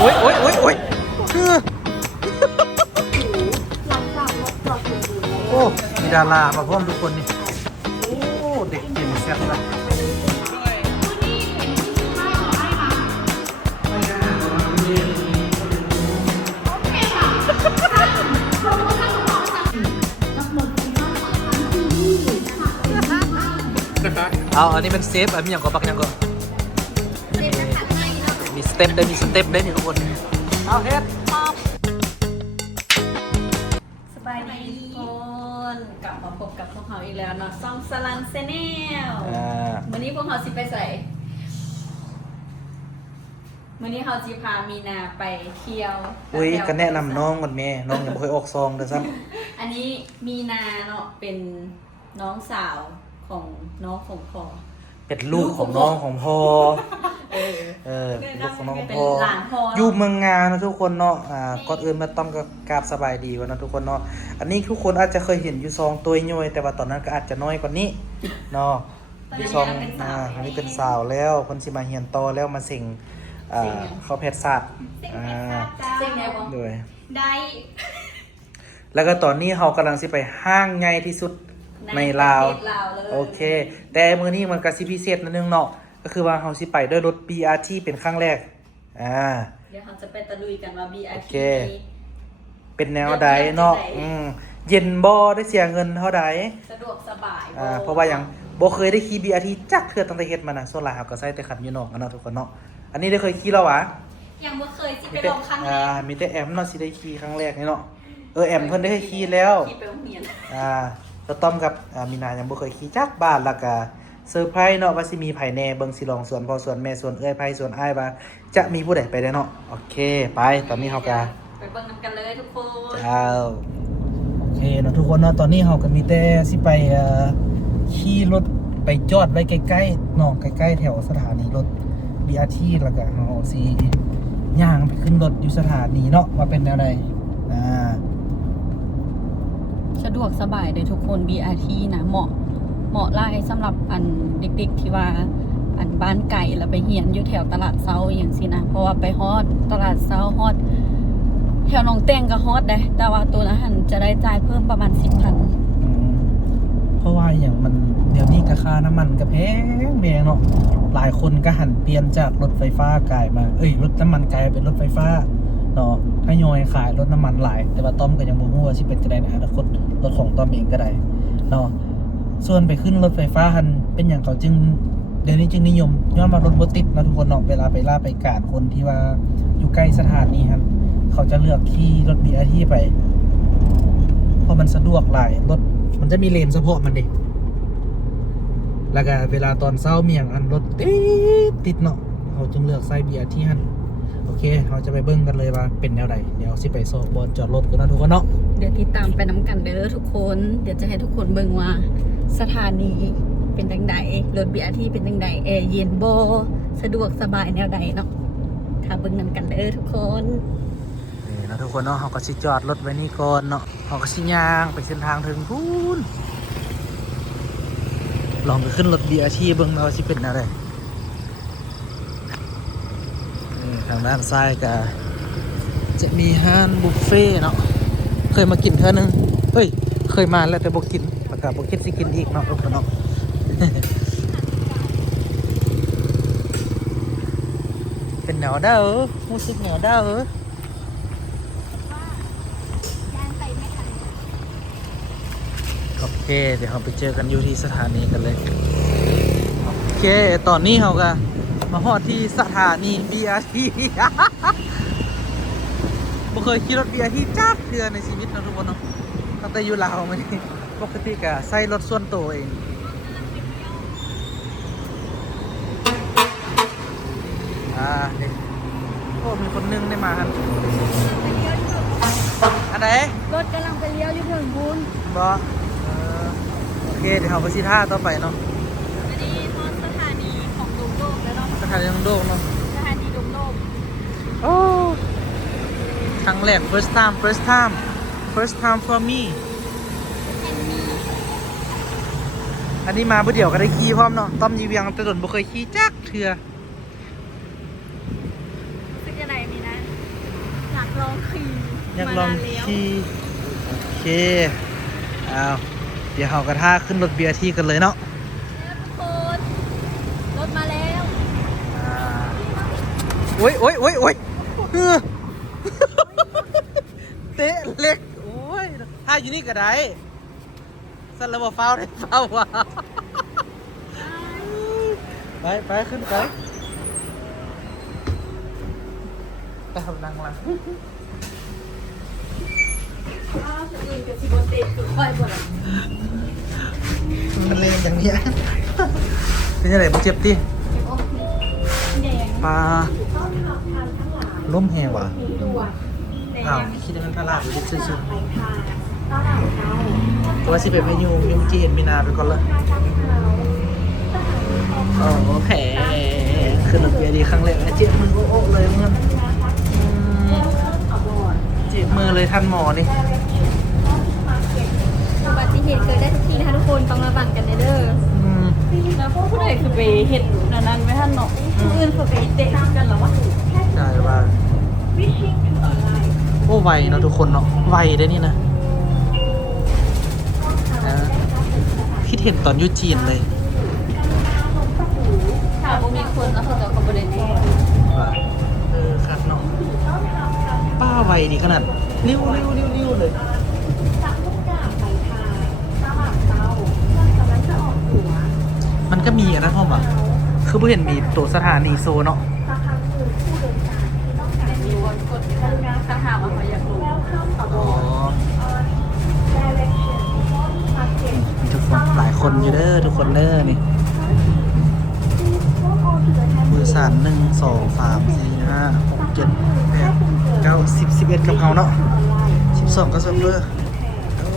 โอ้ยโอ้ยโอ้ยโอ้ยโอ้มีดารามาพร้อมทุกคนนี่โอ้เด็กเก่งแซ่บนะเอาอันนี้เป็นเซฟอันนี้อย่างก็ปักอย่างก็มีสเต็ปได้มีสเต็ปได้นี่ทุกคนเอาเฮ็ดสบายดีทุกคนกลับมาพบกับพวกเราอีกแล้วเนาะซ่องสลันเซเนลวันนี้พวกเราสิไปใส่วันนี้เราสิพามีนาไปเที่ยวอุ้ยก็แนะนำน้องก่อนแม่น้องยังไม่เคยออกซองเลยซ้ำอันนี้มีนาเนาะเป็นน้องสาวของน้องของพ่อเป็นลูกของน้องของพ่อลูกของน้องพ่ออยู่เมืองงานนะทุกคนเนาะก่อนอื่นมาต้องกราบสบายดีวะนะทุกคนเนาะอันนี้ทุกคนอาจจะเคยเห็นอยู่ซองตัวย่อยแต่ว่าตอนนั้นก็อาจจะน้อยกว่านี้เนาะอยู่ซองอันนี้เป็นสาวแล้วคนสิมาเฮียนโตแล้วมาสิ่งเขาเพชรศาสตร์สิ่งไหนบ้างด้วยได้แล้วก็ตอนนี้เขากำลังสิไปห้างใหญ่ที่สุดในลาวโอเคแต่มื้อนี้มันก็สิพิเศษนิดนึงเนาะก็คือว่าเฮาสิไปด้วยรถ BRT เป็นครั้งแรกเดี๋ยวเราจะไปตะลุยกันว่า BRT เป็นแนวใดเนาะเย็นบ่ได้เสียเงินเท่าใดสะดวกสบายเพราะว่ายังบ่เคยได้ขี่ BRT จักเทื่อตั้งแต่เฮ็ดมานะส่วนหลายเฮาก็ใช้แต่ขับอยู่นอกกันเนาะทุกคนเนาะอันนี้ได้เคยขี่แล้ววะยังบ่เคยสิไปลองครั้งแรกมีแต่แอมเนาะสิได้ขี่ครั้งแรกนี่เนาะแอมเพิ่นได้เคยขี่แล้วขี่ไปโรงเรียนก็ต้อมกับมีนายังบ่เคยขี่จักบ้านแล้วก็เซอร์ไพรส์เนาะว่าสิมีไผแน่เบิ่งสิลองส่วนพ่อส่วนแม่ส่วนเอ้ยไผส่วนอ้ายว่าจะมีผู้ใดไปได้เนาะโอเคไปตอนนี้เฮาก็ไปเบิ่งนำกันเลยทุกคนเจ้าโอเคเนาะทุกคนเนาะตอนนี้เฮาก็มีแต่สิไปขี่รถไปจอดไว้ใกล้ๆเนาะใกล้ๆแถวสถานีรถ BRT แล้วก็เฮาสิย่างไปขึ้นรถอยู่สถานีเนาะว่าเป็นแนวใดสะดวกสบายเลยทุกคน BRT นะเหมาะไล่สำหรับอันเด็กๆที่ว่าอันบ้านไก่แล้วไปเฮียนอยู่แถวตลาดเซาอย่างสินะเพราะว่าไปฮอดตลาดเซาฮอดแถวหนองแตงก็ฮอดได้แต่ว่าตัวนั้นจะได้จ่ายเพิ่มประมาณ 10,000 เพราะว่าอย่างมันเดี๋ยวนี้ราคาน้ำมันก็แพงเนาะหลายคนก็หันเปลี่ยนจากรถไฟฟ้ากลายมารถน้ำมันกลายเป็นรถไฟฟ้าเนาะถ้าย่อยขายรถน้ำมันหลายแต่ว่าต้อมก็ยังบ่ฮู้ว่าสิเป็นจังได๋ในอนาคตรถของต้อมเองก็ได้เนาะส่วนไปขึ้นรถไฟฟ้าหันเป็นอย่างเขาจึงเดี๋ยวนี้จึงนิยมย้อนมารถบ่ติดนะทุกคนเนาะเวลาไปลาไปการคนที่ว่าอยู่ใกล้สถานีหันเขาจะเลือกขี่รถ BRT ไปเพราะมันสะดวกหลายรถมันจะมีเลนเฉพาะมันดิแล้วก็เวลาตอนเช้ามีอย่างอันรถติดเนาะเขาจึงเลือกใส่ BRT หันโอเคเราจะไปเบิ้งกันเลยว่าเป็นแนวใดเดี๋ยวสิไปโซบอนจอดรถกันนะทุกคนเนาะเดี๋ยวติดตามไปน้ำกันเด้อทุกคนเดี๋ยวจะให้ทุกคนเบิ้งว่าสถานีเป็นจังใดรถ BRT เป็นจังใดแอร์เย็นบ่สะดวกสบายแนวใดเนาะถ้าเบิ้งนำกันเด้อทุกคนนี่นะทุกคนเนาะเขาก็สิจอดรถไว้นี่ก่อนเนาะเขาก็สิย่างไปเส้นทางถึงพูนลองไปขึ้นรถ BRT เบิ้งเราสิเป็นอะไรทางด้านซ้ายก็จะมีห้านบุฟเฟ่เนาะเคยมากินเท่านึงเคยมาแล้วแต่บ่กินแล้วก็บ่คิดสิกินอีกเนาะทุกคนเนาะ เป็นแนวเด้อมูสิกแนวเด้อโอเคเดี๋ยวเราไปเจอกันอยู่ที่สถานีกันเลยโอเคตอนนี้เราก็มาฮอดที่สถานี BRT บ่เคยขี่รถ BRT จักเทื่อในชีวิตนะทุกคนเนาะตั้งแต่อยู่ลาวมานี่ปกติก็ใช้รถส่วนตัวเองนี่โอ้มีคนนึงได้มาครับอันไหนรถกำลังไปเลี้ยวอยู่ถึงบุญบ่โอเคเดี๋ยวเราไปสิท่าต่อไปเนาะอันนี้มอสถานีของดงโลกแล้วเนาะสถานีดงโลกเนาะสถานีดงโลกโอ้ครั้งแรก first time for me อันนี้มาเพื่อเดี๋ยวก็ได้ขี่พร้อมเนาะต้อมยีเวียงแต่ตนบ่เคยขี่จักเทื่อซึ่งจะไหนมีนะ ลองขี่ อยากลอง มานานแล้ว ขี่โอเคเอาเดี๋ยวเรากระท่าขึ้นรถ BRT กันเลยเนาะ ทุกคนรถมาแล้ว โอ้ยโอ้ยโอ้ยโอ้ยเออเตะเล็กโอ้ยถ้าอยู่นี่ก็ได้สันระบบฟาวได้ฟาวว่ะไปขึ้นไปทำดังละ อ้าวจะอื่นกับซิโบเตะคือค่อยบ่ล่ะ มันเลนอย่างเนี้ยเป็นยังไงบ่เจ็บติ เก็บออกนี่แดง ปลาล้มแหงว่ะ แด อ้าว ง คิดว่ามันพลาดหรือดิซื่อๆตัวสิเป็นพายุยมจีเห็นมีนาไปก่อนเลยโอ้โหแผลขึ้นรถเบียร์ดีครั้งแรกนะเจ็บมือโอ๊กเลยเมื่อเจ็บมือเลยทันหมอนี่ อุบัติเหตุเกิดได้ทุกทีนะคะทุกคนต้องระวังกันเด้อ อืม แล้วพวกผู้ใดคือไปเห็ดนั้นไม่ทันเนาะผู้อื่นคือไปเตะกันเหรอวะ ใช่ว่าโอ้ไวเนาะทุกคนเนาะไวได้นี่นะคิดเห็นตอนอยุจีนเลย ถ้าบ่มีคนแล้วเขาจะเขาบ่ได้เตะ ว่าครับเนาะป้าไวดีขนาดริ้วเลย มันก็มีอันนั้นพ่อมอ่ะคือผู้เห็นมีตัวสถานีโซเนาะ มีคนกดถ้าถามว่าเขาอยากรู้ อ๋อมีทุกคนหลายคนอยู่เด้อทุกคนเด้อนี่มือสาร1 2 3 4 5 6 7 8 9 10 11กับเขาเนาะ12ก็โซเฟอร์โอ้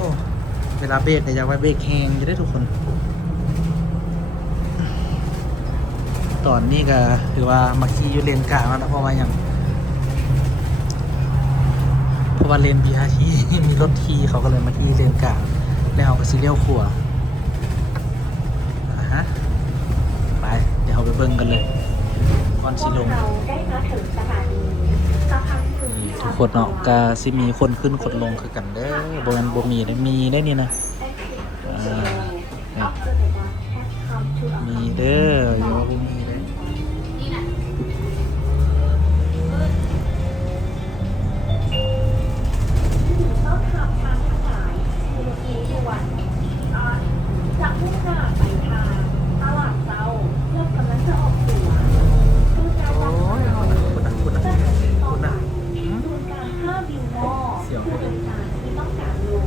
เวลาเบรกเนี่ยอยากไว้เบรกแหงอยู่ได้อทุกคน ตอนนี้ก็ถือว่ามาขี่อยู่เลนกลางแล้วนะเพราะว่าเลน BRT มีรถทีเขาก็เลยมาขี่เลนกลางแล้วเอาไปซีเรียลขัวฮะไปเดี๋ยวเราไปเบิ่งกันเลยก่อนสิลงทุกคนเนาะก็สิมีคนขึ้นคนลงคือกันเด้อบ่แม่นบ่มีได้มีได้นี่นะมีเด้ออยู่บ่มีเด้อ จากมุ่งหน้าไปทางตลาดเซาเริ่มกำลังจะออกตัวคือการ โอ้ รับ ยคุณนะ ศูนย์กลาง5บิลมอผู้โดยสารที่ต้องการลง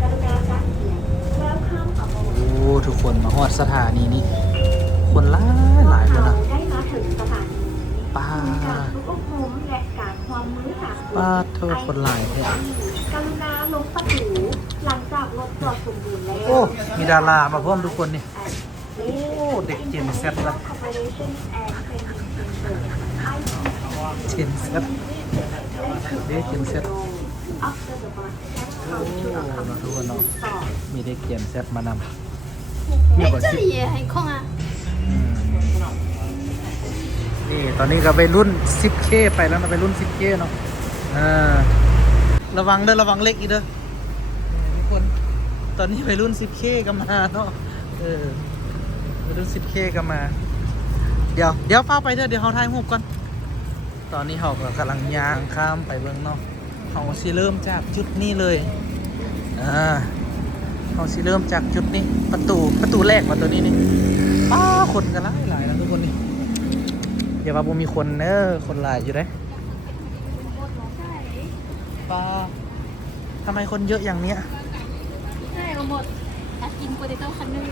กรุณาการเขียนแล้วข้ามอโม โอ้ทุกคนมาฮอดสถานีนี้คนหลายคนนะ ได้มาถึงสถานี ป้า การทุกอุปกรณ์และการความมือสากล ป้าเธอคนหลายเนี่ย กรุณาลงประตูหลังจากรถจอดสมบูรณ์แล้ว โอ้มีดารามาเพิ่มทุกคนนี่โอ้เด็กเจนเซ็ตละเจนเซ็ตเด็กเจนเซ็ตโอ้เราทุกคนเนาะมีเด็กเจนเซ็ตมานำมีกว่า10 ให้ข้องอ่ะ นี่ตอนนี้ก็ไปรุ่น 10K ไปแล้วนะไปรุ่น 10K เนาะระวังเด้อระวังเล็กอีกเด้อทุกคนตอนนี้ไปรุ่น 10K กันมาเนาะไปรุ่น 10K กันมาเดี๋ยวฟ้าไปเด้อเดี๋ยวเขาถ่ายรูปก่อนตอนนี้เขาก็กำลังย่างข้ามไปเบิ่งเนาะเขาสิเริ่มจากจุดนี้เลยเขาสิเริ่มจากจุดนี้ประตูแรกว่าตัวนี้นี่ป้าคนกันหลายแล้วทุกคนนี่อย่าว่าบ่มีคนเด้อคนหลายอยู่เด้ป้าทำไมคนเยอะอย่างเนี้ย ใช่เอาหมดอยากกินโปเตโต้คันนึง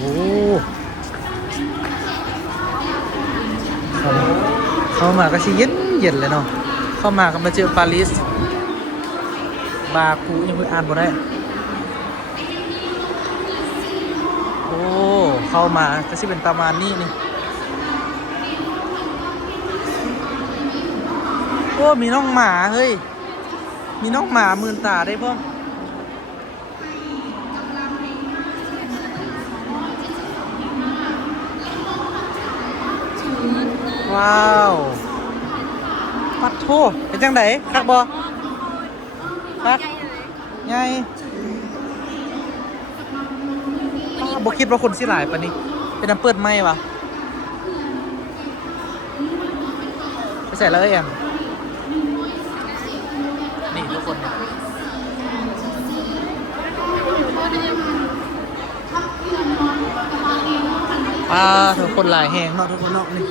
โอ้เข้ามาก็ชิเย็นเลยเนาะเข้ามาก็มาเจอปารีสบาคูยังเพิ่งอ่านบ่ได้โอ้เข้ามาก็สิเป็นประมาณนี้นี่โอ้มีน้องหมาเฮ้ยมีน้องหมามื่นตาได้พ่อ ว้าวปัดโทเป็นจังไดคักบ่คักไงบ่คิดว่าคนสิหลายปานนี้เป็นน้ำเปิดไหมวะไปใส่เลยแอมนี่ทุกคนเนี่ยทุกคนหลายแหงเนาะทุกคนเนาะนี่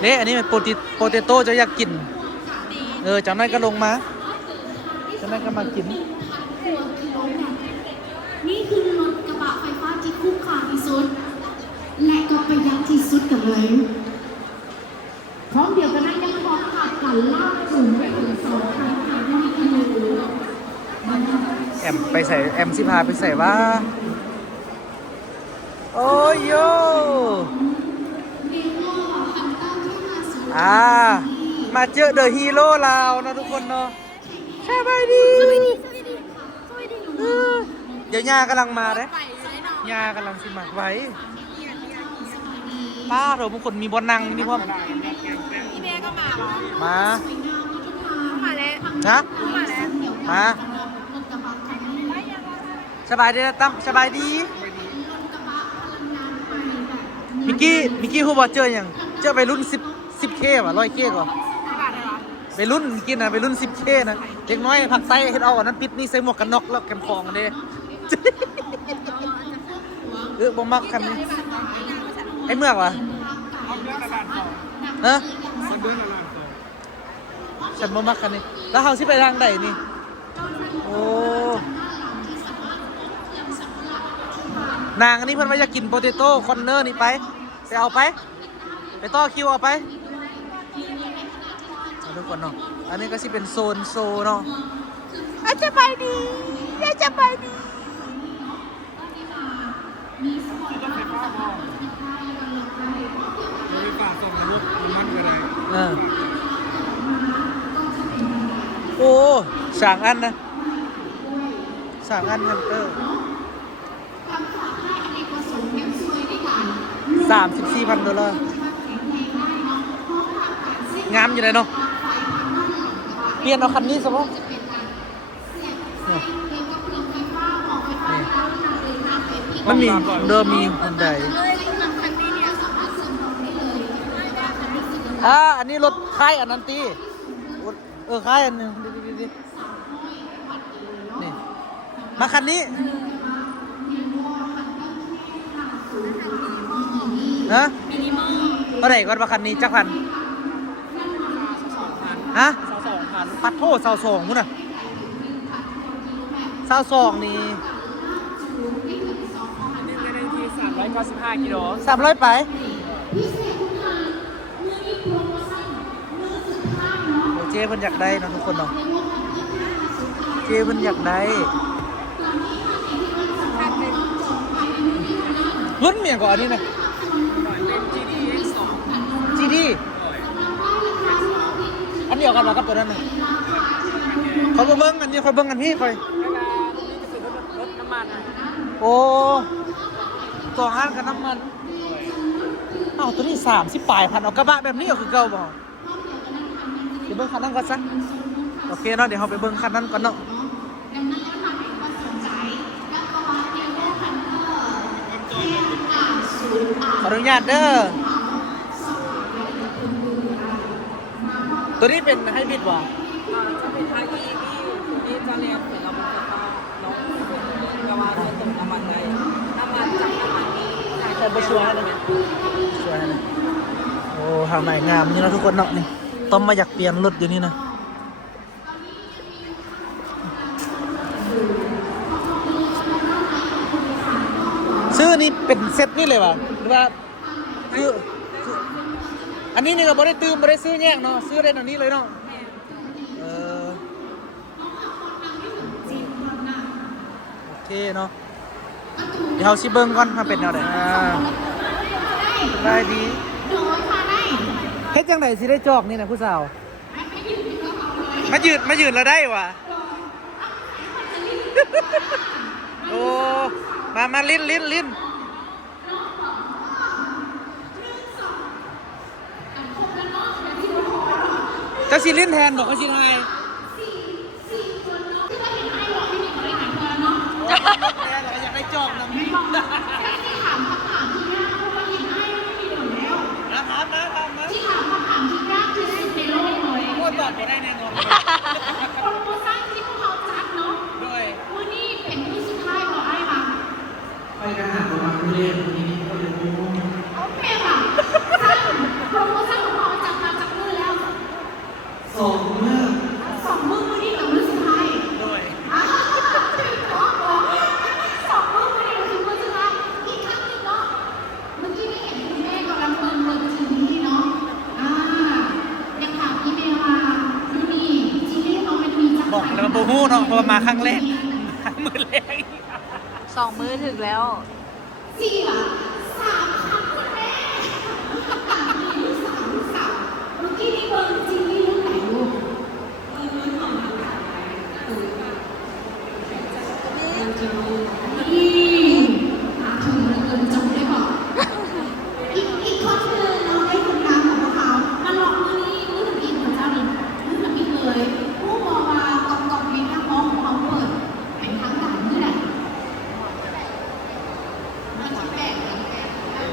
เด้อันนี้เป็นโปเตโต้จะอยากกินจากนั้นก็ลงมาจากนั้นก็มากิน นี่คือรถกระบะไฟฟ้าที่คุ้มค่าที่สุด และก็ประหยัดที่สุดกันเลยพร้อมเดียวกันนั้นยังพร้อมขาดกันลากถึงไปถึง2 ครั้งค่ะนี่คือ แอมไปใส่แอมสิพาไปใส่ว่าโอ้ยโยมาเจอเดอะฮีโร่ลาวนะทุกคนเนาะสบายดีเดี๋ยวย่ากำลังมาเด้ย่ากำลังสิมาไว้ป้าเถอะบางคนมีบอลนังมีพร้อม พี่แม่ก็มา มา มาแล้ว นะ มาแล้ว มาสบายดีนะตั้มสบายดีมิกกี้ฮู้บ่เจออย่างเจอไปรุ่น10K ว่ะ 100K ก่อนไปรุ่นกินนะไปรุ่น 10K นะเด็กน้อยผักไส้เฮ็ดเอาอันนั้นปิดนี่ใส่หมวกกันน็อกแล้วแกมคองกันเด้บ่มักคันนี้ไอ้เมือกวะฮะฉันบ่มักคันนี้แล้วเฮาสิไปทางใดนี่โอ้นางอันนี้เพิ่นว่าอยากกินโปเตโต้คอนเนอร์นี่ไปเอาไปต่อคิวเอาไปทุกคนเนาะอันนี้ก็สิเป็นโซเนาะจะไปดีจะไปดีโอ้3 อันนะ3 อันฮันเตอร์$34,000งามอยู่เลยเนาะเปลี่ยนเอาคันนี้ซะบ่มันมีเดิมมีคนใดอันนี้รถค่ายอันนั้นตีค่ายอันนึงนี่มาคันนี้นะเท่าไหร่ก่อนมาคันนี้จักพันฮะ22,000ปัดโทษ22มุ่นน่ะ22นี่395 กิโล300ไปเจ๊เพิ่นอยากได้นะทุกคนเนาะเจ๊เพิ่นอยากได้รุ่นเมียกว่าอันนี้นะGD อันเดียวกันมากับตัวนั้นนะเขาเบิ้งอันนี้เขาเบิ้งกันพี่คอยรถน้ำมันโอ้2 อันกับน้ำมันตัวนี้30 ปลายพันเอากระบะแบบนี้ก็คือเก่าบ่เดี๋ยวเบิ้งคันนั้นก่อนซะโอเคเนาะเดี๋ยวเราไปเบิ้งคันนั้นก่อนเนาะขออนุญาตเด้อตัวนี้เป็นไฮบริดวะจะเป็นทางที่จะเรียกเราเป็นน้องกว่าจะตกน้ำมันได้น้ำมันจากน้ำมันนี้แต่บสวยนะสวยนะโอ้ทางไหนงามนี่นะทุกคนเนาะนี่ต้องมาอยากเปลี่ยนรถอยู่นี่นะซื้อนี่เป็นเซ็ตนี่เลยวะหรือว่าคืออันนี้นี่ก็บ่ได้ตื่มบ่ได้ซื้อแยกเนาะซื้อได้ตรงนี้เลยเนาะโอเคเนาะเดี๋ยวเฮาสิเบิ่งก่อนมาเป็นแนวใดได้ดีเฮ็ดจังได๋สิได้จอกนี่นะผู้สาวมายืนแล้วได้วะโอ้มาลิ้น จะซีลินแทนบอกว่าซีไฮ สี่คนเนาะที่ว่าเห็นไอ้บอกที่นี่บริหารเธอเนาะ แทนเราอยากได้จอกนะ ไม่บอกที่ถามคำถามที่ยากเพราะว่าเห็นไอ้ไม่มีอยู่แล้ว นะครับนะ ที่ถามคำถามที่ยากที่สุดในโลกเลย พูดตอบไม่ได้แน่นอน โปรโมชั่นที่พวกเขาจัดเนาะ ด้วย มื้อนี้เป็นมื้อสุดท้ายของไอ้ค่ะ ไปกันหาประมาณเรียนทีนี้ก็เลยรู้ โอเคค่ะท่านโปรโมชั่นของเราจัดมาจากมื้อแล้ว 2 มื้อ 2 มื้อนี้กับมื้อสุดท้าย ด้วย อ่าถึงต้องบอก2 มื้อนี้ถึงมื้อสุดท้ายอีกครั้งหนึงเนาะเมื่อกี้ได้เห็นคุณแม่กำลังเบิ่งทีวีเนาะอยากถามพี่เมย์ว่ามื้อนี้จีนี่น้องมันมีจัก บอกเลยว่าโบฮู้เนาะเพราะว่ามาครั้งแรกมือแรก 2 มื้อถึงแล้ว สี่อ่ะ3 ครั้งคุณแม่ลูกสาวเมื่อกี้นี่เบิ่งจีนี่เรื่องไหนลูกหาถึงเกินจำได้บอกอีกคนนึงเราให้คุณน้ำของพวกเขามาลองมือนี้มือทำอินของเจ้าหนึ่งมือทำอินเลยผู้มองมากองนี้นะมองของเขาเปิดเป็นทางด่านนี่แหละ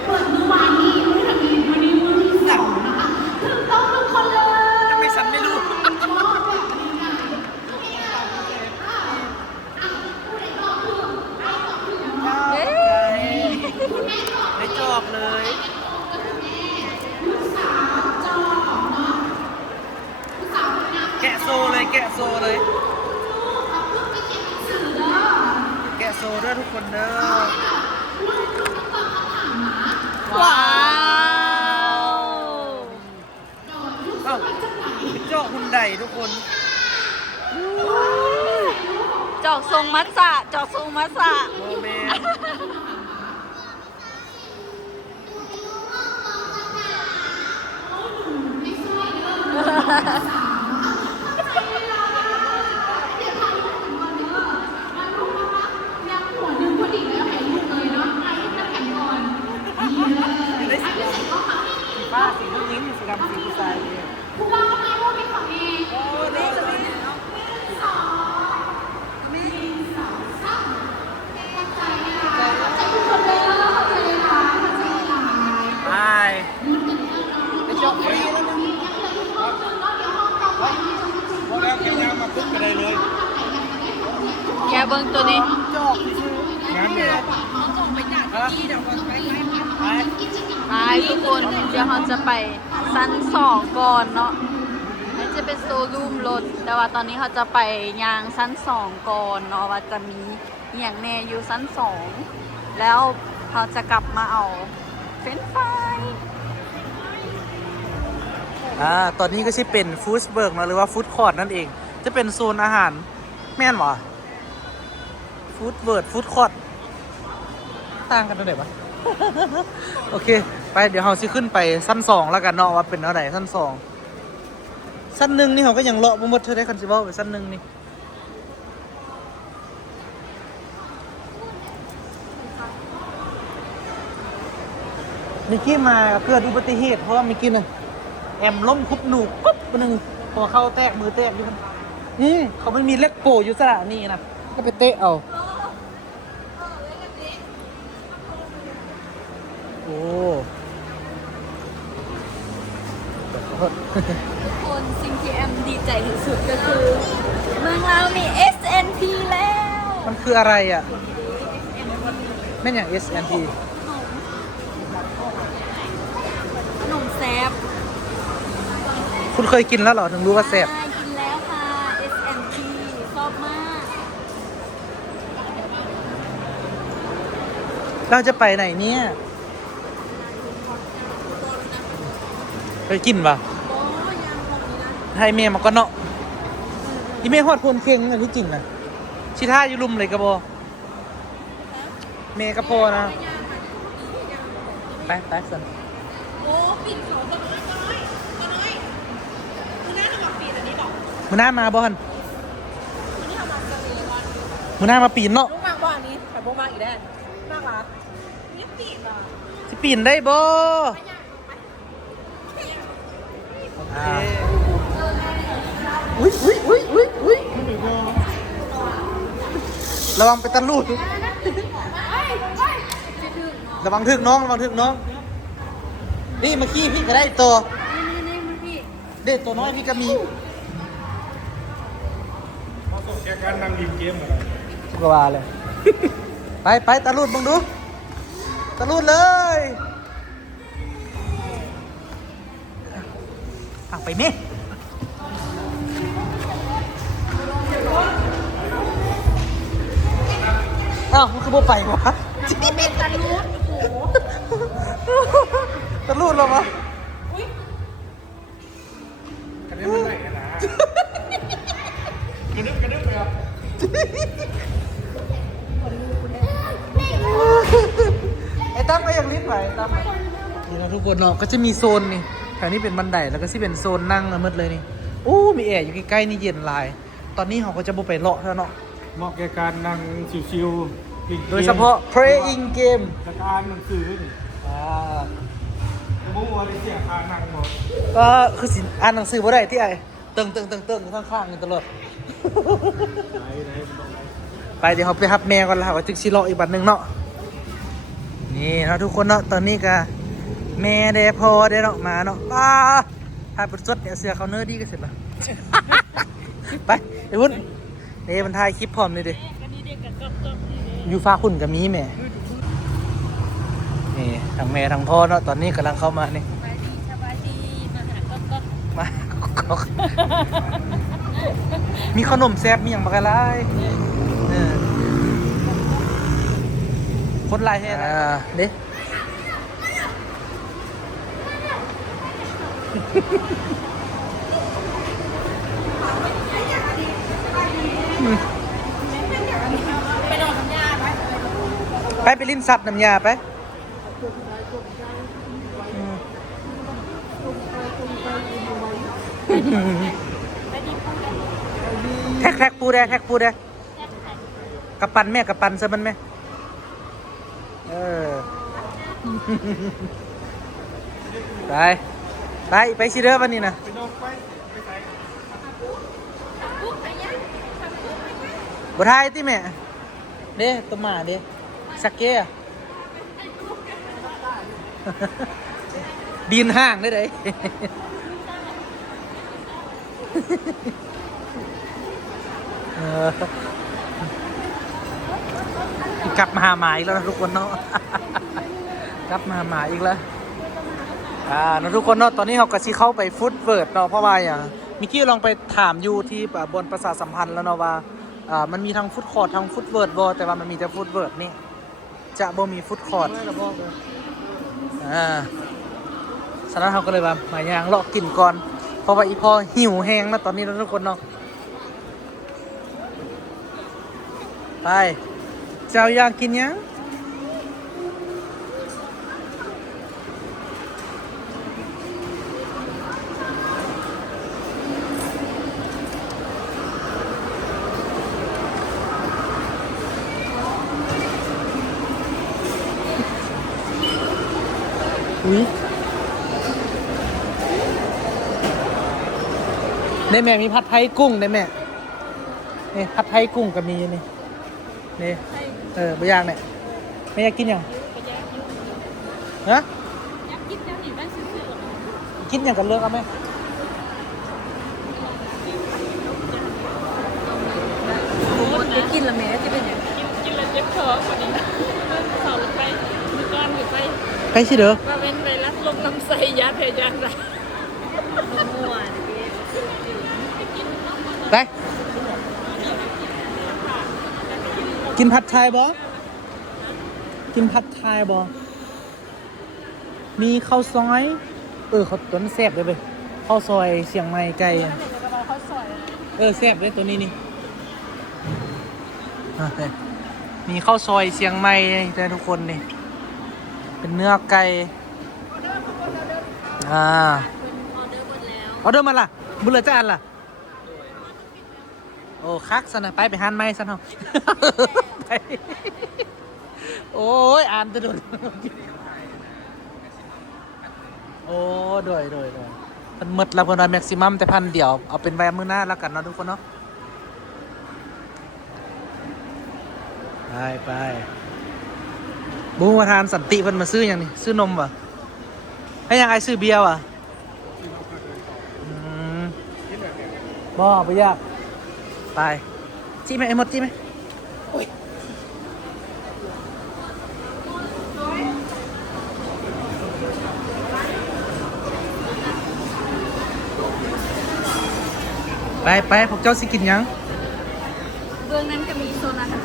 เปิดมือวานนี้มือทำอินวันนี้มือที่2นะคะถึงต้องทุกคนเลย จะไม่สันไม่รู้ ชอบแบบนี้ไงผู้ใดตอบถูกไอ้ตอบถูกเนาะ เย้ คุณแม่ตอบ ไม่จอกเลย ลูกสาวจอบเนาะลูกสาวเป็นนาง แกะโซเลยแกะโซเลย เอาลูกไปเขียนหนังสือเด้อ แกะโซด้วยทุกคนเด้อ ลูกต้องตอบคำถามนะ ว้าว โดยลูกสาวจากไหน เป็นจอกหุ่นใดทุกคน จอกทรงมัสสะจอกทรงมัสสะ โมเมน ไม่ใช่เด้อสาวเข้าใจเวลาเดี๋ยวถ่ายรูปถึงวันเด้อวันรูปนะคะยังหัวหนึ่งพอดีแล้วถ่ายรูปเลยเนาะถ่ายรูปแล้วแข่งก่อนนี่เลยอันที่เสร็จก็ค่ะ สีฟ้าสีผู้หญิงสีดำสีผู้ชายเนี่ย ผู้ว่าทำไมว่าเป็นของเอง โอ้ดีจะมี สองมีสองสามเข้าใจค่ะเข้าใจทุกคนเลยเข้าใจค่ะเข้าใจหลาย ไป รุ่นกันแล้วเนาะรุ่นจบฟรีแล้วมียังเหลืออีกห้องนึงเนาะเดี๋ยวห้องต่อไปมีจะมาจิ้ม พอแล้วเกี่ยวงานมาปุ๊บไปเลยเลย แกเบิ่งตัวนี้ จอกงานเนี่ยไป ไปทุกคน เดี๋ยวเราจะไปชั้น2ก่อนเนาะอันจะเป็นโซลูมรถ แต่ว่าตอนนี้เขาจะไปยางชั้น2ก่อนเนาะว่าจะมีอหย่างแน่อยู่ชั้น2แล้วเขาจะกลับมาเอาเฟรนช์ฟราย ตอนนี้ก็ใช่เป็นฟู้ดเบิร์กเนาะหรือว่าฟู้ดคอร์ทนั่นเอง จะเป็นโซนอาหารแม่นวะฟู้ดเบิร์ดฟู้ดคอร์ทต่างกันตรงไหนวะ โอเค ไปเดี๋ยวเราสิขึ้นไปชั้น2แล้วกันเนาะว่าเป็นเท่าไหร่ชั้น2ชั้น1นี่เขาก็ยังเลาะบ่หมดเธอได้คันสิเว้าไปชั้น1นี่มิกกี้มาเกิดอุบัติเหตุเพราะว่ามิกกี้น่ะแอมล้มคุบหนูปุ๊บนึงหัวเข้าแตกมือแตกอยู่มันเขาไม่มีเล็กโปอยู่สระนี่นะก็ไปเตะเอาโอ้ ทุกคนสิ่งที่แอมดีใจที่สุดก็คือ เมืองเรามี SNP แล้ว มันคืออะไรอ่ะแม่นอย่าง SNP ขนมแซบ คุณเคยกินแล้วเหรอถึงรู้ว่าแซ่บ ใช่กินแล้วค่ะ SNP ชอบมาก เราจะไปไหนเนี่ยไปกินปะให้เมียมาก็เนาะอีเมียฮอดพลเค็งนะที่จริงนะชิท่าอยู่ลุมเลยกระโบเมย์กระโพนะไปไปสัน โอ้ปิดเขาตัวน้อยคือน่าจะมาปีนอันนี้บอก มือหน้ามาบอลมือหน้ามาปีนเนาะ ลูกมากว่าอันนี้แต่พวกมากอีกได้มากละนี่ปีนอ่ะ สิปีนได้บ่โอเค อุ้ยระวังไปตะลูดระวังถึกน้องนี่มาขี้พี่ก็ได้ตัวเด็ดตัวน้อยพี่ก็มี มาส่งแกการนั่งริมเกมอะไร สุกวาเลย ไปตะลูดบังดูตะลูดเลยไปเมอ้าวมันคือโบไปวะตะลูดเหรอวะ กระเด็นมันไหนกันนะกระดึ๊บเลยครับ ไอ้ตั้มก็ยังลิ้นไหวตั้มนี่นะทุกคนเนาะก็จะมีโซนนี่แถวนี้เป็นบันไดแล้วก็ที่เป็นโซนนั่งละมืดเลยนี่โอ้มีแอร์อยู่ใกล้ๆนี่เย็นหลาย ตอนนี้เขาก็จะโบไปเลาะแล้วเนาะ เหมาะแก่การนั่งชิวๆลิงกม โดยเฉพาะ playing game และการหนังสือนี่มุ่งว่าเสียค่านั่งหมด ก็คือสิอ่านหนังสือบ่ได้ที่ไอ้ตึงข้างๆกันตลอด ไหนมันต้องไหน ไปเดี๋ยวเขาไปรับแม่ก่อนแล้วว่าจึงสิเลาะอีกบัดหนึงเนาะนี่เนาะทุกคนเนาะตอนนี้ก็แม่ได้พอได้เนาะมาเนาะถ้าเป็นสดเนี่ยเสือเขาเนื้อดีก็เสร็จแล้ว ไปไอ้วุ้นเดี๋ยวมันถ่ายคลิปพร้อมเลยดิอยู่ฟ้าคุณกับมีแม่นี่ทั้งแม่ทั้งพ่อเนาะตอนนี้กำลังเข้ามานี่ สบายดีมาหาก็ มา มีขนมแซ่บมีอย่างบักอะไรคนลายแฮ่เด้ไปลิ้นซับน้ำยาไปแท็กปูได้กับปันแม่กับปันซะมันไหมไปสิเด้อวันนี้นะ ไปนอกไปใส่ บ่ทายติแม่เด้ตัวหมาเด้สักเก้อะ ดินห้างได้เลยกลับมาหาหมาอีกแล้วนะทุกคนเนาะ กลับมาหาหมาอีกแล้วนะทุกคนเนาะตอนนี้เราก็สิเข้าไปฟุตเวิร์ดเนาะเพราะว่าอย่างมิกกี้ลองไปถามอยู่ที่บนประชาสัมพันธ์แล้วเนาะว่ามันมีทั้งฟุตคอร์ดทั้งฟุตเวิร์ดบอแต่ว่ามันมีแต่ฟุตเวิร์ดนี่จะบ่มีฟุตคอร์ดฉะนั้นเราก็เลยมาย่างเลาะกินก่อนเพราะว่าอีพอหิวแห้งนะตอนนี้นะทุกคนเนาะไปเจ้าอยากกินยังอุ้ยได้แม่มีผัดไทยกุ้งได้แม่นี่ผัดไทยกุ้งก็มีนี่บ่ย่างเนี่ยไม่อยากกินยังฮะกินอย่างกันเลือกเอาไหม กินละแม่จะเป็นยังกินละเจ็บคอพอดีสอบไปมือก้อนหรือไป ไปสิเด้อ ว่าเป็นไวรัสลมน้ำใสยาแพ้ยาไรมั่ว ไปกินผัดไทยบ่กินผัดไทยบ่มีข้าวซอยเขาตัวนั้นแซ่บเลยเว้ยข้าวซอยเชียงใหม่ไก่แซ่บเลยตัวนี้นี่มีข้าวซอยเชียงใหม่ได้ทุกคนนี่เป็นเนื้อไก่ออเดอร์มาล่ะบุญเหลือจะอันล่ะโอ้คักซะนะไปหันไม้ซะเนาะ ไปโอ้ยอ่านจะโดนโอ้โดย มันหมดแล้วเพิ่นว่าแม็กซิมัมแต่พันเดียวเอาเป็นแวะมื้อหน้าแล้วกันเนาะทุกคนเนาะไปบูมาทานสันติเพิ่นมาซื้อหยังนี่ซื้อนมวะให้ยังไอซื้อเบียร์วะบ่ไปยากไปจี้ไหมไอ้มดจี้ไหมโอ้ยไปพวกเจ้าสิกินหยัง เบื้องนั้นก็มีโซนอาหาร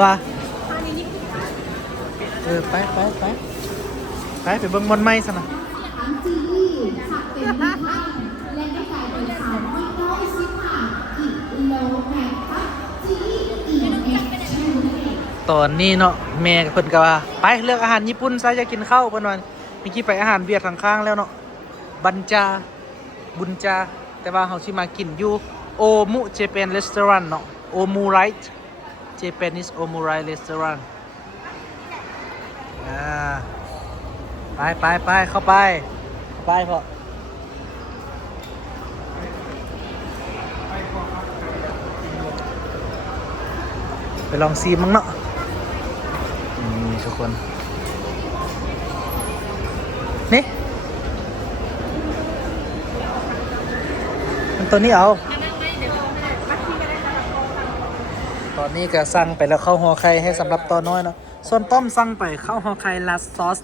ว่า ทางนี้นี่คือ ไปไปเบิ่งมอนไม้ซะนะ อันจีรี่สักเป็นที่ห้างและได้กลายเป็นสาวน้อยน้อยสิค่ะกิโลแมตรจีรี่EX2 ตอนนี้เนาะแม่กับเพิ่นก็ว่าไปเลือกอาหารญี่ปุ่นซะอยากกินข้าวเพิ่นว่าเมื่อกี้ไปอาหารเวียดข้างๆแล้วเนาะบุญจาแต่ว่าเฮาสิมากินอยู่โอมุเจแปนรีสตอรานต์เนาะโอมูไรท์เจแปนิสโอมูไรท์รีสตอรานต์ไปเข้าไปพอไปลองซีมั้งเนาะนี่ทุกคนนี่มันตัวนี้เอาตอนนี้ก็สั่งไปแล้วข้าวห่อไข่ให้สำหรับตอนน้อยเนาะส่วนต้มสั่งไปข้าวห่อไข่ลาซอส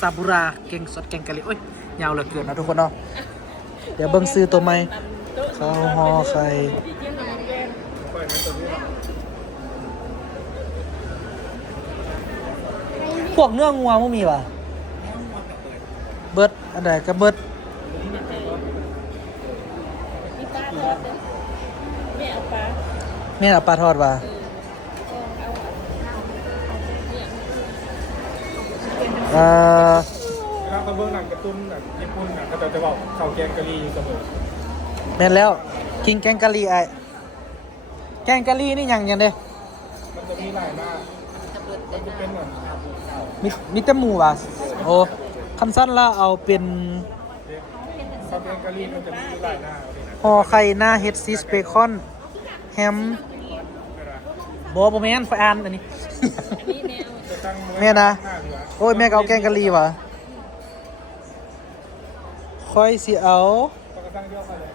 ซาบูราแกงสดแกงกะหรี่โอ้ยยาวเหลือเกินนะทุกคนเนาะเดี๋ยวเบิ่งซื้อตัวใหม่ข้าวห่อไข่พวกเนื้องัวมั้งมีป่ะเบิดอันใดก็เบิดแม่เอาปลาทอดว่ะถ้าเขาเบิ่งหนังการ์ตูนแบบญี่ปุ่นน่ะเขาจะบอกข้าวแกงกะหรี่เสมอ แม่นแล้วกินแกงกะหรี่ไอ้แกงกะหรี่นี่หยังเด้ มันจะมีหลายหน้ามันจะเป็นเหมือน มีแต่หมูว่ะโอ้คันสั้นละเอาเป็น ข้าวแกงกะหรี่มันจะมีหลายหน้าเอาดินะ ห่อไข่หน้าเฮดซีสเบคอนแฮมบ่แม่นฝอยอ่านอันนี้ จะตั้ง แม่นะ หน้าเหลือ โอ้ยแม่ก็เอาแกงกะหรี่ว่ะค่อยสิเอา ต้องกระตั้งเยอะไปเลย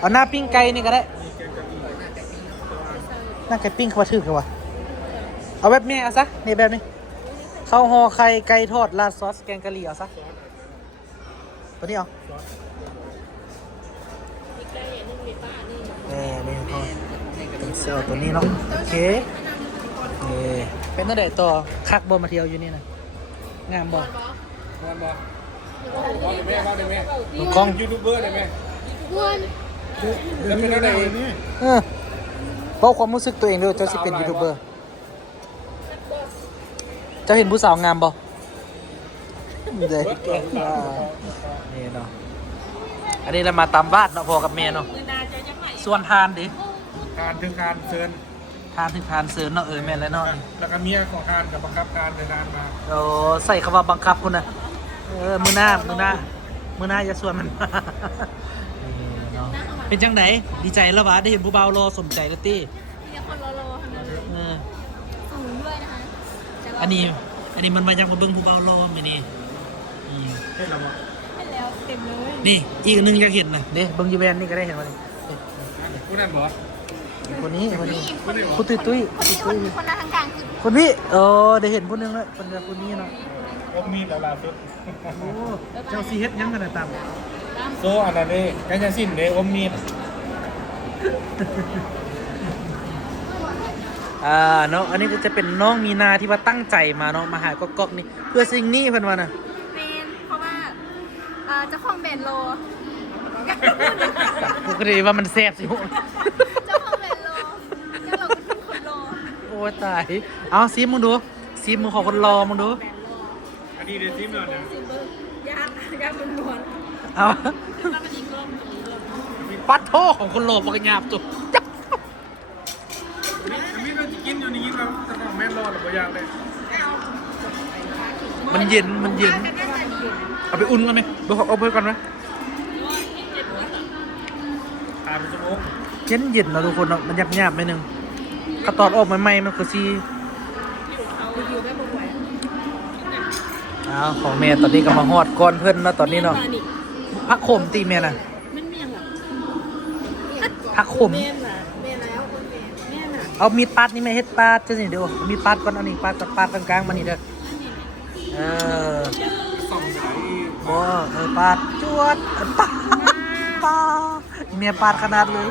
เอาหน้าปิ้งไก่นี่ก็ได้ มีแกงกะหรี่ หน้าไก่ปิ้งเขาว่าถือกันว่ะเอาแบบนี้เอาซะนี่แบบนี้ข้าวห่อไข่ไก่ทอดราดซอสแกงกะหรี่เอาซะตัวนี้เอานี่พอเซลตัวนี้เนาะโอเคนี่เป็นตั้งแต่ต่อคักบอมาเที่ยวอยู่นี่นะงามบอ วันบอกว่าเดี๋ยวแม่ ลูกกล้อง ยูทูบเบอร์เลยแม่จะเป็นอะไรนี่ บอกความรู้สึกตัวเองด้วยเจ้าสิเป็นยูทูบเบอร์เจ้าเห็นผู้สาวงามบอเด็กแก่นี่เนาะอันนี้เรามาตามบ้านเนาะพอกับเมียเนาะส่วนทานดิ การถึงการเชิญ ทานถึงทานเสือเนาะแม่นแล้วเนาะ แล้วก็เมียของการกับบังคับการเดินทางมา โอ้ใส่คำว่าบังคับคุณนะมือหน้าอย่าส่วนมันมาเนาะเป็นจังไดดีใจแล้ววะได้เห็นผู้เบารอสมใจแล้วตี้ มีคนรอๆขนาดนั้นเลยสูงด้วยนะคะ อันนี้มันมาจากมาเบิ้งผู้เบารอไม่นี่ เห็นแล้วบ่ ให้แล้วเต็มเลย นี่อีกหนึงอยากเห็นนะเด้เบิ้งยูแวนนี่ก็ได้เห็นมาเลย ผู้นั้นบ่ คนนี้คุณตุ้ย คนละทางกลางคือ คนนี้ได้เห็นผู้หนึงแล้วคนเดียวคนนี้เนาะ อมมีดแล้วล่าสุด โอ้เจ้าซีเฮ็ดยังกันนะตาม โซอันนั้นเด้กันยาสิ้นเด้อมมีด เนาะอันนี้ก็จะเป็นน้องมีนาที่ว่าตั้งใจมาเนาะมาหาก๊อกๆนี่เพื่อสิ่งนี้เพิ่นว่าน่ะ เป็นเพราะว่าเจ้าของแบรนด์โล ปกติว่ามันแซ่บสิ เจ้าของแบรนด์โลแล้วเราก็เป็นคนโล โอ้ยตายเอาซีมึงดูซีมึงขอคนรอมึงดู อันนี้เดี๋ยวซิมเดี๋ยวนะ ยากเป็นมวน เอาปัดโทของคนรอปกหยาบจุ๊บ อันนี้เราจะกินอยู่นี่เราจะบอกแม่รอดหรือบ่อยากเลย มันเย็นเอาไปอุ่นกันไหมเอาไปก่อนไหม ตามชั่วโมง เย็นๆนะทุกคนเนาะมันหยาบๆไปนึงกระตอดออกใหม่ๆมันคือซีอ้าวของแม่ตอนนี้ก็มาฮอดก้อนเพิ่นเนาะตอนนี้เนาะพักขมตีแม่น่ะ มันเมียงหรอ พักขม แม่น่ะแม่แล้วคนแม่น่ะ เอามีดปาดนี่แม่เฮ็ดปาดจังซี่เดี๋ยวมีดปาดก่อนอันนี้ปาดก่อนปาดกลางๆมานี่เด้อส่องสาย บ่ปาดจวดปาดแม่ปาดขนาดเลย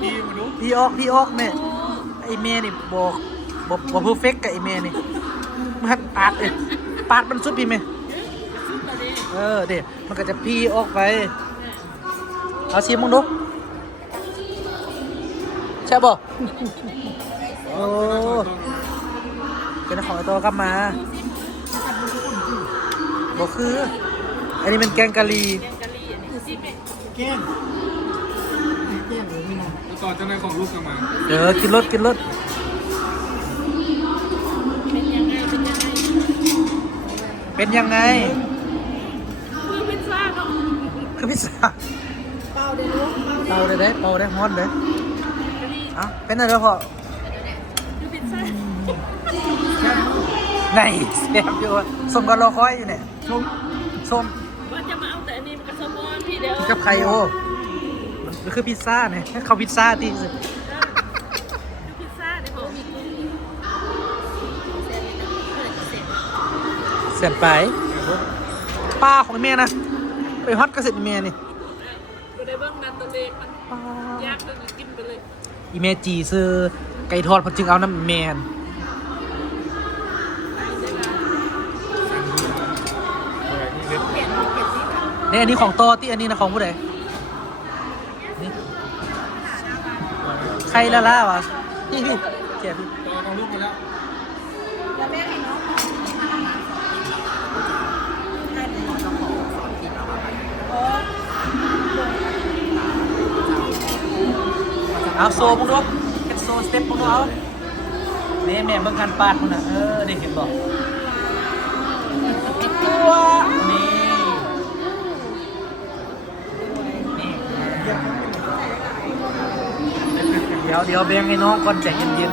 พี่มาดู พี่ออกแม่ไอ้แม่นี่บ่เพอร์เฟกต์กับไอ้แม่นี่มันปาดมันสุดพี่แม่เด็มันก็จะพี่ออกไปเอาชิมมึงดูใช่บ่โอ้เป็นของไอ้ตัวกลับมาบ่คืออันนี้เป็นแกงกะหรี่ แก้มแล้วต่อจากนั้นของลูกกันมา กินรสเป็นยังไงคือพิซซ่าเป่าได้ฮอนเลยเป็นอะไรพอไหนเสียบอยู่ส่งกันรอคอยอยู่เนี่ยส้มว่าจะมาเอาแต่อันนี้มันก็สมอนพี่เดียว กับไข่โอมันคือพิซซ่าเนี่ยเขาพิซซ่าที่สุด พิซซ่าในเขามีกุ้ง เสียนไปป้าของแม่นะไปฮอตกระเซ็นแม่นี่ ก็ได้เบิ้งนั้นตัวเล็กมันยากเลยกินไปเลย อีเมจีซื้อไก่ทอดพอจึงเอาน้ำแมนนี่อันนี้ของโตที่อันนี้นะของผู้ใดนี่ใครละล่าวะพี่เจ็บพี่ ต่อของลูกมาแล้ว เอาโซ่พวกนู้นเก็บโซ่สเต็ปพวกนู้นเอานี่แม่เบิ่งการปาดพวกน่ะเด็กเห็นบอกว้านี่เดี๋ยวแบ่งให้น้องก่อนใจเย็น ยัง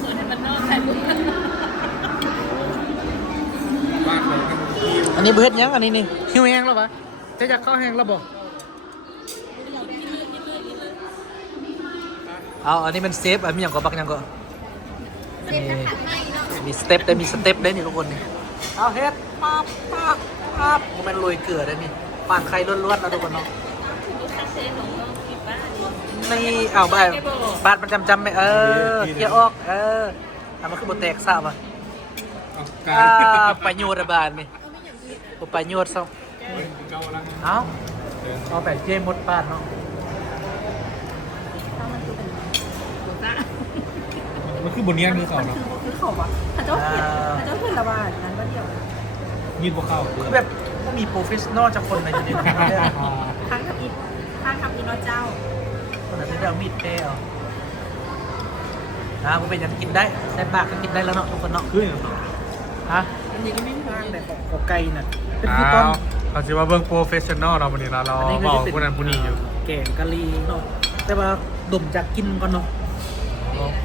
เปิดให้มันนอกใส่บุ้ง บ้านของกันพี่ ๆอันนี้เบิดยังอันนี้นี่หิวแห้งแล้วปะจะอยากเข้าแห้งแล้วบอกเอาอันนี้เป็นเซฟอันนี้อย่างก็บักอย่างก็มีสเต็ปได้มีสเต็ปได้นี่ทุกคนนี่เอาเฮ็ดปั๊บมันโรยเกลือได้นี่ปานไข่ล้วนๆนะทุกคนเนาะนี่เอาไปปาดมันจำไหมเกี่ยวออกทำมันคือบทแตกทราบป่ะประโยชน์ระบาดนี่ประโยชน์ซ้ เจ้าลัง ำเอาแบบเจมดปาดเนาะ มันคือบนนี้มือเก่าเนาะ คือเขาวะถ้าเจ้าเห็นละบาทนั้นว่าเดียว ยืดพวกเข้า คือแบบก็มีโปรเฟชชั่นอลจากคนในอยู่ในนั้นเลย ทางทำอีนอเจ้า คนนั้นจะเอามีดเปย์เอามันเป็นอย่างกินได้ใส่ปากก็กินได้แล้วเนาะทุกคนเนาะ คือ ฮะ อันนี้ก็ไม่มี แต่ของไก่น่ะเป็นคือต้น เขาชื่อว่าเบิ้งโปรเฟชชั่นอลเราวันนี้เราบอกผู้นั้นผู้นี้อยู่ แกงกะหรี่เนาะแต่ว่าดมจากกินก่อนเนาะ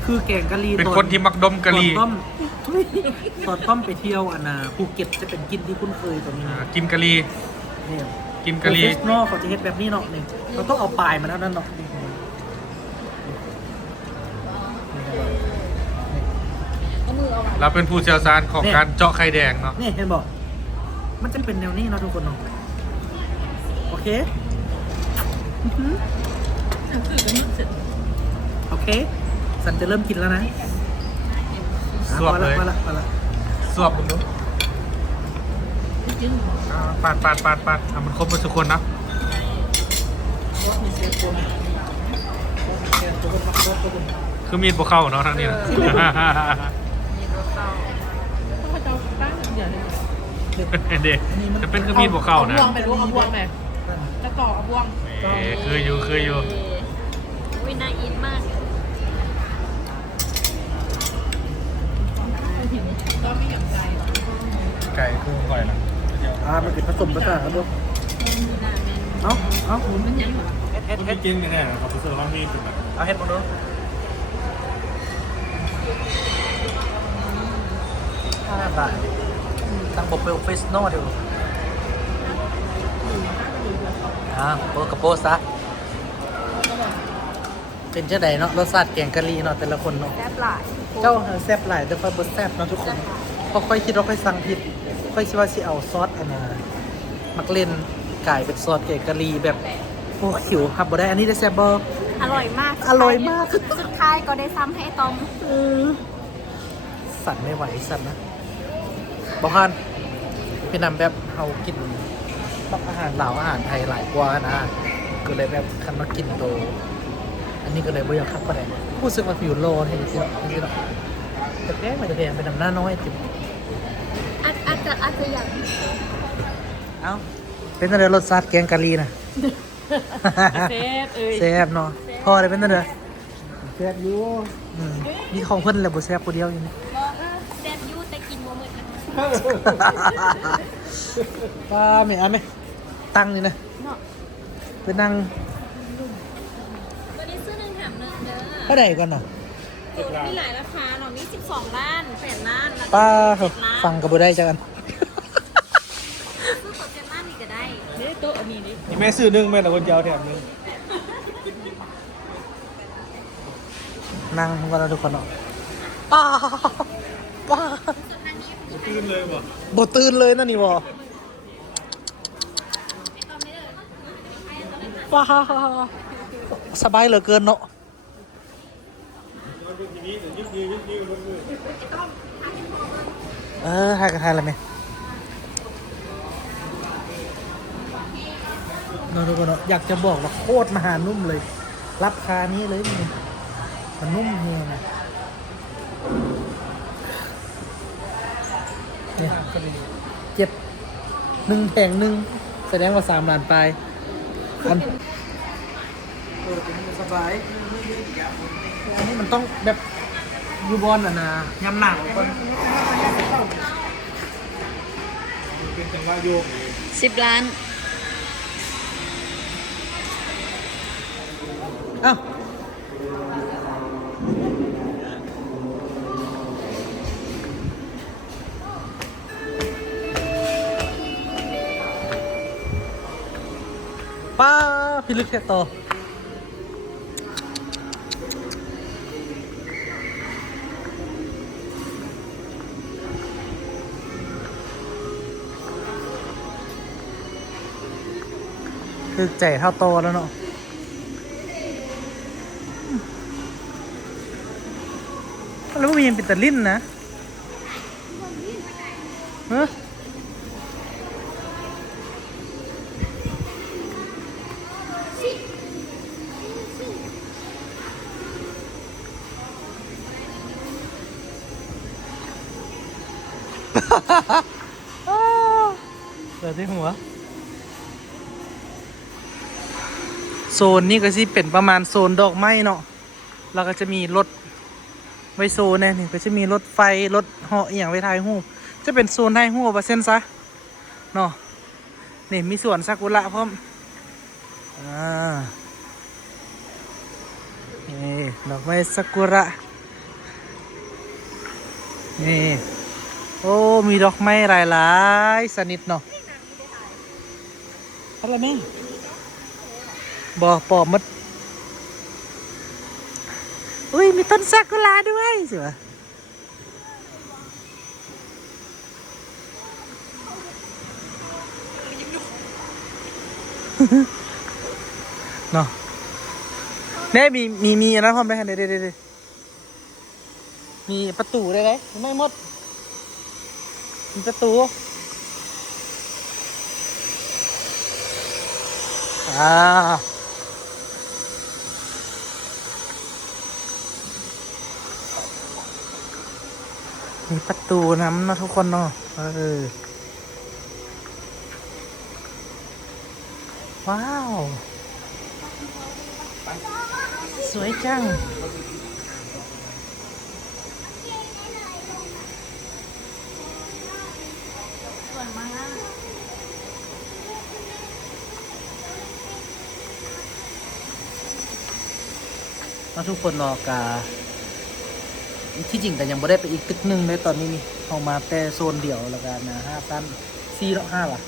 คือแกงกะหรี่ เป็นคนที่มักดมกะหรี่ ตอนต้อมไปเที่ยวภูเก็ตจะเป็นกินที่คุ้นเคยตรงนี้ กินกะหรี่ เนี่ย กินกะหรี่ โปรเฟชชั่นอลเขาจะเฮ็ดแบบนี้เนาะนี่เราต้องเอาปลายมาแล้วนั่นเนาะ เอามือเอาไว้ เราเป็นผู้เชี่ยวชาญของการเจาะไข่แดงเนาะ นี่เห็นบอกมันจะเป็นแนวนี้เนาะทุกคนเนาะโอเคโอเคสันจะเริ่มกินแล้วนะ สวบเลย มาละ สวบมึงดูปาดมันครบหมดทุกคนนะคือมีดพวกเข้าเนาะทางนี้นะ เด็กจะเป็นคือมีดพวกเข้านะ บวงไปลูกเอาบวงไปจะต่อเอาบวง คืออยู่ วิน่าอินมากก็ไม่หยั่งใจ มภาษาด้วยเอ้าเฮ็ด มันมีกินกันแน่ครับพี่เซอร์มันมีเป็นแบบ เอาเฮ็ดมาดู5 บาทตั้งบบเป็นเฟสโน่เดียวโปกับโปซะเป็นเจ้าใดเนาะรสชาติแกงกะหรี่เนาะแต่ละคนเนาะ แซ่บหลาย เจ้าแซ่บหลายแต่ค่อยบ่แซ่บเนาะทุกคนเพราะค่อยคิดว่าค่อยสั่งผิดค่อยคิดว่าสิเอาซอสอันน่ะมักเล่นกลายเป็นซอสแกงกะหรี่แบบโอ้ขิวครับบ่ได้อันนี้ได้แซ่บบ่ อร่อยมาก อร่อยมาก สุดท้ายก็ได้ซ้ำให้ตอม สั่นไม่ไหวสั่นนะบ่ฮันพี่นำแบบเฮากินบักอาหารลาวอาหารไทยหลายกว่านะก็เลยแบบคันมากินโตอันนี้ก็เลยบ่อยากคักปานใดรู้สึกว่าผิวโลนเห็นสิเนาะแต่แท้มันจะแพงเป็นน้ำหน้าน้อยจิบ อาจจะอยาก เอ้าเป็นอะไรรสชาติแกงกะหรี่นะ เซฟแซ่บเนาะพอได้เป็นอะไรแซ่บอยู่มีของเพิ่นแหละบ่แซ่บผู้เดียวอยู่นี่ เซฟยูแต่กินโมเมนต์ ป้าแม่อันไหมตั้งนี่นะไปนั่ง วันนี้ซื้อหนึ่งแถมหนึ่งเด้อ เท่าใดก่อนน่ะ มีหลายราคาเนาะมี12 ล้าน8 ล้านแล้วก็ ป้า 7 ล้าน ฟังก็บ่ได้จักอัน ซื้อกด7 ล้านนี่ก็ได้นี่โต๊ะอันนี้นี่ นี่แม่ซื้อนึ่งแม่แต่คนเดียวแถมนึง นั่งกันแล้วทุกคนเนาะป้าป้า ตื่นเลยบ่ บ่ตื่นเลยนั่นนี่บ่ป้าสบายเหลือเกินเนาะถ่ายกันถ่ายแล้วไหมเนาะทุกคนเนาะอยากจะบอกว่าโคตรมหานุ่มเลย รับคานี้เลยมันนุ่มเฮียนะเนี่ยเจ็บ1 แผง 1แสดงว่า3 ล้านปลายอันสบายอันนี้มันต้องแบบยูบอลอ่ะนะยำหนักคน เป็นจังหวะโยก 10 ล้าน อ้าวป้าพิลึกแค่โตคือใจเท่าโตแล้วเนาะแล้วมันยังเป็นตะลิ้นนะฮะ เปิดที่หัวโซนนี้ก็สิเป็นประมาณโซนดอกไม้เนาะแล้วก็จะมีรถไว้โซนเนี่ยนี่ก็จะมีรถไฟรถเหาะอหย่างไว้ถ่ายรูปจะเป็นโซนถ่ายรูปว่าเส้นซะเนาะนี่มีสวนซากุระพร้อมนี่ดอกไม้ซากุระนี่โอ้มีดอกไม้หลายๆสนิทเนาะอะไรแม่บ่ปอบมดอุ้ยมีต้นซากุระด้วยสิวะเนาะเนี่ยมีอันนั้นพร้อมได้เด้มีประตูได้ไหมไม่หมดมีประตูมีประตูน้ำนะทุกคนเนาะว้าว สวยจัง าทุกคนเนาะกาที่จริงก็ยังบ่ได้ไปอีกตึกหนึงเลยตอนนี้นี่เอามาแต่โซนเดียวแล้วกันนะ5ชั้น4แล้ว5ล่ะ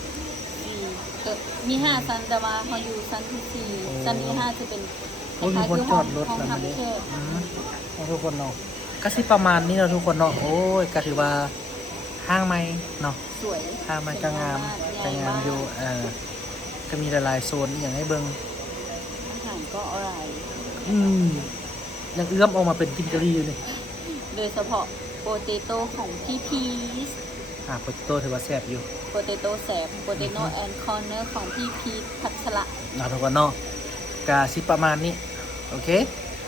มี5ชั้นแต่ว่าเขาอยู่ชั้นที่4ชั้นที่5จะเป็น โอ้ยมีคนจอดรถ ห้อง แล้ว ทั มั บ นเด้ เชิด เอาทุกคนเนาะก็สิประมาณนี้เนาะทุกคนเนาะโอ้ยก็ถือว่าห้างไม้เนาะ สวย ห้างไม้ก็งามก็งามอยู่ก็มีหลายๆโซนอย่างให้เบิ่ง อาหารก็อร่อย ยังเอื้อมออกมาเป็นกินกะหรี่อยู่นี่ โดยเฉพาะโปเตโต้ของพี่พีช โปเตโต้ถือว่าแซ่บอยู่ โปเตโต้แสบโปเตโต้แอนด์คอร์เนอร์ของพี่พีชพัชระ เนาะทุกคนเนาะก็สิประมาณนี้โอเค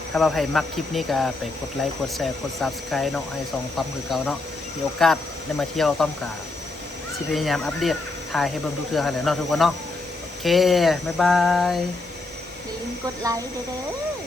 ถ้าว่าใครมักคลิปนี้ก็ไปกดไลค์กดแชร์กด Subscribe เนาะให้2ต้อมคือเก่าเนาะมีโอกาสได้มาเที่ยวต้อมกะสิพยายามอัปเดตถ่ายให้เบิ่งทุกเทื่อให้แหละเนาะทุกคนเนาะโอเคบ๊ายบาย อย่าลืมกดไลค์ด้วยเด้อ